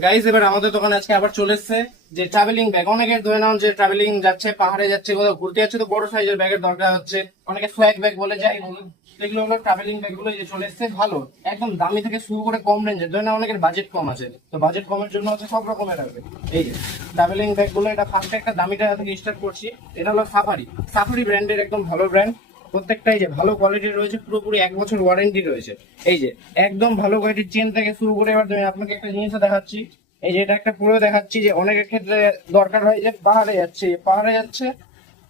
Guys এবার আমাদের দোকানে আজকে আবার চলে এসেছে যে ট্রাভেলিং ব্যাগ। অনেকের ধরে নাও যে ট্রাভেলিং যাচ্ছে, পাহাড়ে যাচ্ছে, কোথাও ঘুরতে যাচ্ছে, তো বড় সাইজের ব্যাগের দরকার হচ্ছে। অনেকে সোয়াগ ব্যাগ বলে যায়, এগুলো হলো ট্রাভেলিং ব্যাগ গুলো যে চলে এসেছে। ভালো, একদম দামি থেকে শুরু করে কম রেঞ্জের। ধরে নাও অনেকের বাজেট কম আছে, তো বাজেট কমের জন্য হচ্ছে সব রকমের রাখবে। এই যে ট্রাভেলিং ব্যাগ গুলো, এটা ফার্স্টে একটা দামিটা থেকে স্টার্ট করছি। এটা হলো সাফারি। সাফারি ব্র্যান্ডের একদম ভালো ব্র্যান্ড। প্রত্যেকটাই যে ভালো কোয়ালিটির রয়েছে, পুরোপুরি 1 বছর ওয়ারেন্টি রয়েছে। এই যে একদম ভালো কোয়ালিটির চেন থেকে শুরু করে, এবার আপনাকে একটা জিনিস দেখাচ্ছি। এই যে এটা একটা পুরো দেখাচ্ছি যে অনেকের ক্ষেত্রে দরকার হয় যে পাহাড়ে যাচ্ছে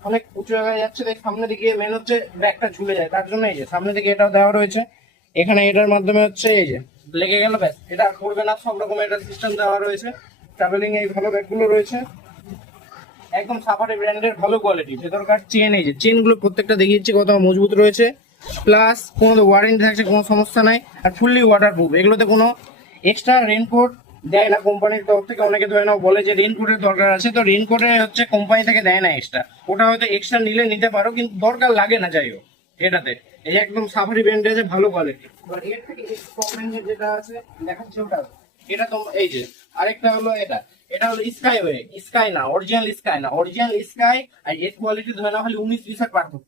অনেক উঁচু জায়গায় যাচ্ছে, তাই সামনে দিকে মেন হচ্ছে ব্যাগটা ঝুলে যায়, তার জন্য এই যে সামনে দিকে এটাও দেওয়া রয়েছে। এখানে এটার মাধ্যমে হচ্ছে এই যে লেগে গেল, ব্যাস এটা আর করবে না, সব রকমের এটা সিস্টেম দেওয়া রয়েছে। ট্রাভেলিং এই ভালো ব্যাগগুলো রয়েছে, একদম সাফারি ব্র্যান্ডের ভালো কোয়ালিটি। ভেতরকার চেন, এই যে চেন গুলো প্রত্যেকটা দেখিয়েছি কত মজবুত রয়েছে, প্লাস কোনো ওয়ারেন্টি থাকছে, কোনো সমস্যা নাই, আর ফুললি ওয়াটারপ্রুফ। এগুলোতে কোনো এক্সট্রা রেনকোট দেয় না কোম্পানির তরফ থেকে। অনেকে ধরে নাও বলে যে রেনকোটের দরকার আছে, তো রেনকোটে হচ্ছে কোম্পানি থেকে দেয় না এক্সট্রা। ওটা হয়তো এক্সট্রা নিলে নিতে পারো, কিন্তু দরকার লাগে না। যাই হোক, এটাতে এই যে একদম সাফারি ব্র্যান্ড আছে, ভালো কোয়ালিটি। এর থেকে কম রেঞ্জের যেটা আছে দেখাচ্ছি ওটা, এটা তো এই যে আরেকটা হলো এটা। এটা হলো স্কাই ওয়ে, স্কাই না, অরিজিনাল স্কাই না, অরিজিনাল স্কাই। আর এর কোয়ালিটি ধরে নাও খালি 19-20 পার্থক্য।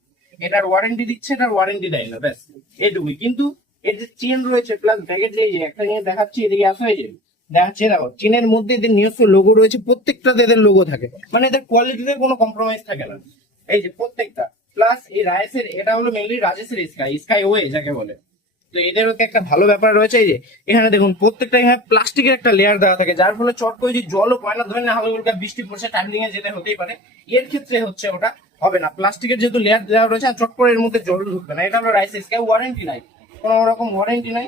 এটার ওয়ারেন্টি দিচ্ছে, এটার ওয়ারেন্টি দেয় না, ব্যাস এইটুকুই। কিন্তু এর যে চেন রয়েছে প্লাস ব্যাগের যে একটা জিনিস দেখাচ্ছি, এদিকে আসো, এই যে দেখাচ্ছি, দেখো চেনের মধ্যে এদের নিজস্ব লোগো রয়েছে, প্রত্যেকটাতে এদের লোগো থাকে, মানে এদের কোয়ালিটিতে কোনো কম্প্রোমাইজ থাকে না। এই যে প্রত্যেকটা, প্লাস এই রাজেশের, এটা হলো মেনলি রাজেশের স্কাই, স্কাই ওয়ে যাকে বলে। তো এদের একটা ভালো ব্যাপার রয়েছে, এই যে এখানে দেখুন প্রত্যেকটা এখানে প্লাস্টিকের একটা লেয়ার দেওয়া থাকে, যার ফলে চট করে যে জলও পড়ে না। ধরে না হালকা হালকা বৃষ্টি পড়ছে, ট্রাভেলিং এ যেতে হতেই পারে, এর ক্ষেত্রে হচ্ছে ওটা হবে না। প্লাস্টিকের যেহেতু লেয়ার দেওয়া রয়েছে, আর চট করে এর মধ্যে জল ঢুকবে না। এটা হলো রাইস স্কাই, ওয়ারেন্টি নাই, কোনো রকম ওয়ারেন্টি নাই,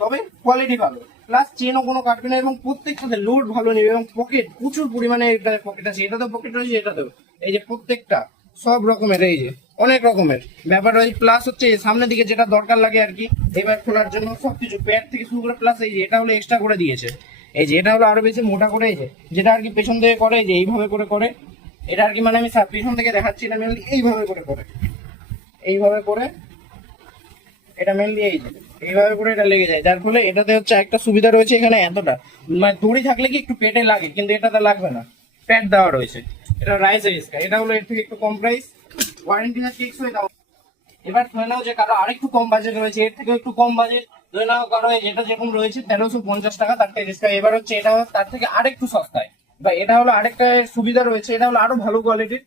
তবে কোয়ালিটি ভালো, প্লাস চেনও কোনো কাটবে না, এবং প্রত্যেকটাতে লোড ভালো নেবে, এবং পকেট প্রচুর পরিমাণে এটা পকেট আছে, এটাতেও পকেট রয়েছে, এটাতেও। এই যে প্রত্যেকটা সব রকমের, এই যে অনেক রকমের ব্যাপার রয়েছে। প্লাস হচ্ছে সামনের দিকে যেটা দরকার লাগে আর কি, এবার খোলার জন্য সবকিছু প্যাড থেকে শুরু করে, প্লাস এই যে এটা হলো এক্সট্রা করে দিয়েছে। এই যে এটা হলো আরো বেশি মোটা করে, এই যে যেটা আর কি পেছন থেকে করে, এই যে এইভাবে করে করে। এটা আর কি মানে আমি পেছন থেকে দেখাচ্ছি না, মেনলি এইভাবে করে করে, এইভাবে করে এটা মেনলি এই যে এইভাবে করে এটা লেগে যায়, যার ফলে এটাতে হচ্ছে একটা সুবিধা রয়েছে। এখানে এতটা মানে দড়ি থাকলে কি একটু পেটে লাগে, কিন্তু এটাতে লাগবে না, প্যাড দেওয়া রয়েছে। এটা রাইজের স্কাই, এটা হলো এর থেকে একটু কম প্রাইস, ওয়ারেন্টি না ফিক্স হয়ে দাও। এবার ধরে নাও যে কারো আরেকটু কম বাজেট রয়েছে, এর থেকে একটু কম বাজেট, ধরে নাও কারো যেটা যেরকম রয়েছে 1350 টাকা, তার থেকে স্কাই। এবার হচ্ছে এটা তার থেকে আরেকটু সস্তায়, বা এটা হলো আরেকটা সুবিধা রয়েছে, এটা হলো আরো ভালো কোয়ালিটির,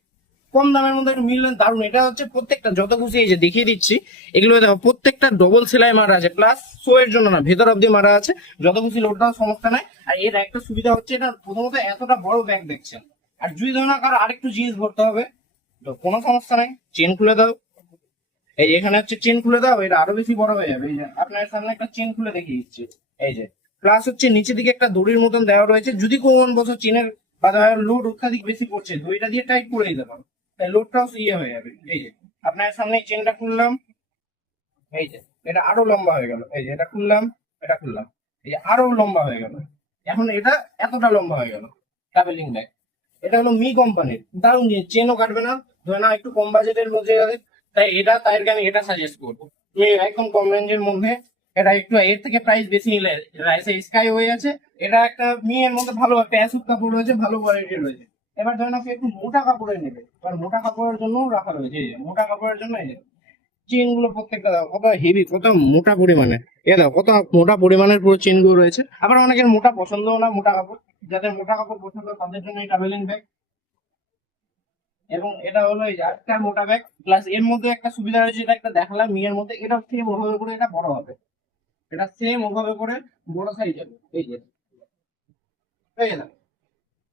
কম দামের মধ্যে মিললেন, দারুণ। এটা হচ্ছে প্রত্যেকটা যত খুশি, এই যে দেখিয়ে দিচ্ছি এগুলো দেখো, প্রত্যেকটা ডবল সেলাই মারা আছে, প্লাস শো এর জন্য না, ভেতর অব্দি মারা আছে, যত খুশি লোডটাও সমস্যা নাই। আর এর একটা সুবিধা হচ্ছে, এটা প্রথমত এতটা বড় ব্যাগ দেখছেন, আর যদি ধরো না কারো আরেকটু জিনিস ভরতে হবে, তো কোনো সমস্যা নাই, চেন খুলে দাও। এই যে এখানে হচ্ছে চেন খুলে দাও, এটা আরো বেশি বড় হয়ে যাবে। এই যে আপনার সামনে একটা চেন খুলে দেখিয়ে দিচ্ছি, এই যে প্লাস হচ্ছে নিচে দিকে একটা দড়ির মতন দেওয়া রয়েছে, যদি কোন বছর চেনের বা লোড অত্যাধিক বেশি পড়ছে, দড়িটা দিয়ে টাইট করে দিতে পারো, তাই লোডটাও ইয়ে হয়ে যাবে। এই যে আপনার সামনে চেনটা খুললাম, এই যে এটা আরো লম্বা হয়ে গেল, এই যে এটা খুললাম, এটা খুললাম, এই যে আরো লম্বা হয়ে গেল, এখন এটা এতটা লম্বা হয়ে গেল ট্রাভেলিং ব্যাগ। এটা হলো মি কোম্পানির, দারুণ জিনিস, চেনও কাটবে না, ধরে না একটু কম বাজেটের মধ্যে যাবে, তাই এটা তাদেরকে আমি এটা সাজেস্ট করবো। একদম কম রেঞ্জের মধ্যে, এটা একটু এর থেকে প্রাইস বেশি নিলে রাইসে স্কাই হয়ে আছে। এটা একটা মেয়ের মধ্যে ভালো একটা অ্যাসুক কাপড় রয়েছে, ভালো কোয়ালিটি রয়েছে। এবার ধরেন আপনি একটু মোটা কাপড়ের নেবে, কারণ মোটা কাপড়ের জন্য রাখা রয়েছে, এই যে মোটা কাপড়ের জন্য এই চেন গুলো প্রত্যেকটা দাও কত হেভি, কত মোটা পরিমাণে, এ দাও কত মোটা পরিমাণের পুরো চেন গুলো রয়েছে। আবার অনেকের মোটা পছন্দও না, মোটা কাপড়, যাদের মোটা কাপড় পছন্দ তাদের জন্য এই ট্রাভেলিং ব্যাগ। এবং এটা হলো এই যে একটা মোটা ব্যাগ, প্লাস এর মধ্যে একটা সুবিধা রয়েছে, এটা একটা দেখালাম মেয়ের মধ্যে, এটা সেম ওভাবে করে এটা বড় হবে, এটা সেম ওভাবে করে বড় সাইজ হবে। এই যে এই না,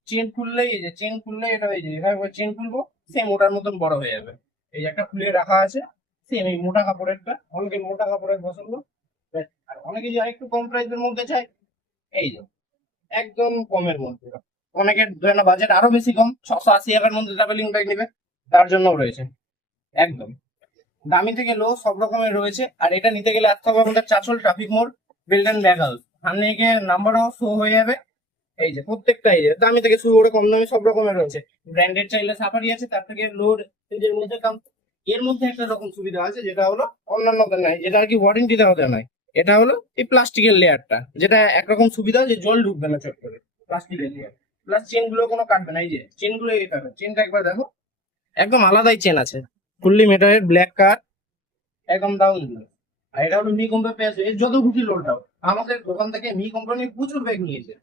চেন খুললেই, এই যে চেন খুললে এটা, এই যে এভাবে করে চেন খুলবো, সেম ওটার মতন বড় হয়ে যাবে। এই যে একটা খুলে রাখা আছে, সেম এই মোটা কাপড়েরটা, অনেকে মোটা কাপড়ের পছন্দ। আর অনেকে যে আরেকটু কম প্রাইসের মধ্যে চায়, এই যে একদম কমের মধ্যে, অনেকের ধরে না বাজেট আরো বেশি কম, 680 টাকার মধ্যে ট্রাভেলিং ব্যাগ নেবে, তার জন্য রয়েছে একদম দামি থেকে লো সব রকমের রয়েছে। আর এটা নিতে গেলে আসতে হবে আমাদের চাঁচল ট্রাফিক মোড়, বিল্ডেন ব্যাগ হাউস, সামনে গিয়ে নাম্বারও শো হয়ে যাবে। এই যে প্রত্যেকটা, এই যে দামি থেকে শুরু করে কম দামি সব রকমের রয়েছে। ব্র্যান্ডেড চাইলে সাফারি আছে, তার থেকে লোড এর মধ্যে এর মধ্যে একটা রকম সুবিধা আছে, যেটা হলো অন্যান্য নাই, যেটা আর কি ওয়ারেন্টি দেওয়া দেয় নাই। এটা হলো এই প্লাস্টিকের লেয়ারটা, যেটা একরকম সুবিধা যে জল ঢুকবে না চট করে, প্লাস্টিকের লেয়ার। প্লাস চেন গুলো কোনো কাটবে না, এই যে চেন গুলো এই পাবে, চেনটা একবার দেখো একদম আলাদাই চেন আছে, ফুললি মেটালের ব্ল্যাক কার, একদম দারুন। আর এটা হলো মি কোম্পানি পেয়েছে, এর যত খুশি লোড দাও, আমাদের দোকান থেকে মি কোম্পানি প্রচুর ব্যাগ নিয়েছে।